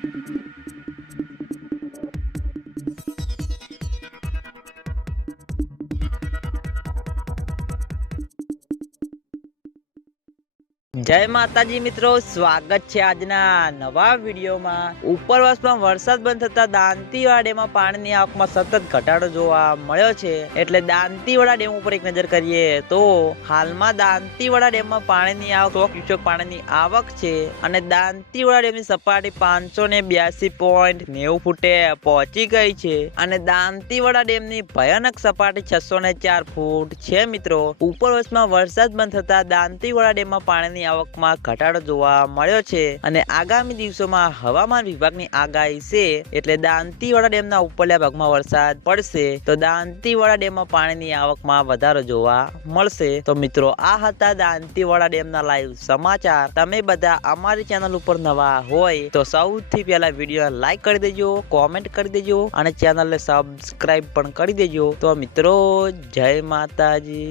Thank you. જય માતાજી મિત્રો, સ્વાગત છે આજના નવા વિડીયોમાં. ઉપરવાસમાં વરસાદ બંધ થતા દાંતીવાડા પાણીની આવકમાં સતત ઘટાડો જોવા મળ્યો છે. એટલે દાંતીવાડા ડેમ ઉપર એક નજર કરીએ તો હાલમાં દાંતીવાડા ડેમમાં પાણીની આવક સો ક્યુસેક પાણીની આવક છે અને દાંતીવાડા ડેમની સપાટી પાંચસો ને બ્યાસી પોઈન્ટ નેવું ફૂટે પહોંચી ગઈ છે. અને દાંતીવાડા ડેમની ભયાનક સપાટી છસો ને ચાર ફૂટ છે મિત્રો. ઉપરવાસમાં વરસાદ બંધ થતા દાંતીવાડા ડેમમાં પાણીની આવકમાં ઘટાડો જોવા મળ્યો છે અને આગામી દિવસોમાં હવામાન વિભાગની આગાહી છે એટલે દાંતીવાડા ડેમના ઉપરલા ભાગમાં વરસાદ પડશે તો દાંતીવાડા ડેમમાં પાણીની આવકમાં વધારો જોવા મળશે. તો મિત્રો, આ હતા દાંતીવાડા ડેમના લાઈવ સમાચાર. તમે બધા અમારી ચેનલ ઉપર નવા હોય તો સૌથી પહેલા વીડિયો લાઈક કરી દેજો, કોમેન્ટ કરી દેજો અને ચેનલને સબસ્ક્રાઇબ પણ કરી દેજો. તો મિત્રો, જય માતાજી.